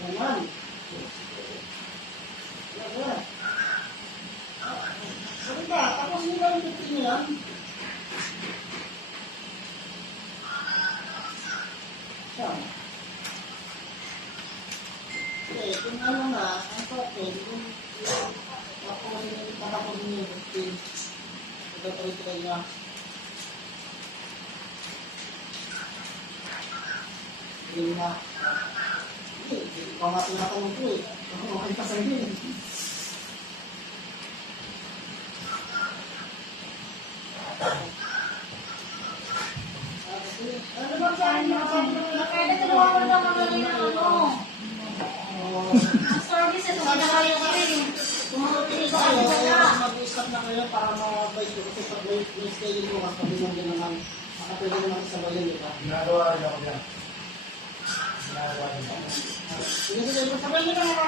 Yan. Yan. Sabi ka, tapos nila yung 15 nila. Siya. Okay, kung ano na, ang total, kung tapos nila yung 15, ito tuloy niya. Hindi na. Hindi ko nga tinatanong ko eh. Okay pa sa'yo eh. Ano ba saan niya? Kaya tulungan mo daw mga rin ang ano. Ang service ito, pinakalit ko rin. Tumating kayo, mag-usap na kayo para ma-advise ko. Kasi pag may schedule ko, mas pabigyan din naman. Makapwede naman sa bayan, di ba? Ginagawa rin ako yan. Ginagawa rin ako. Sige, sabay nyo na mga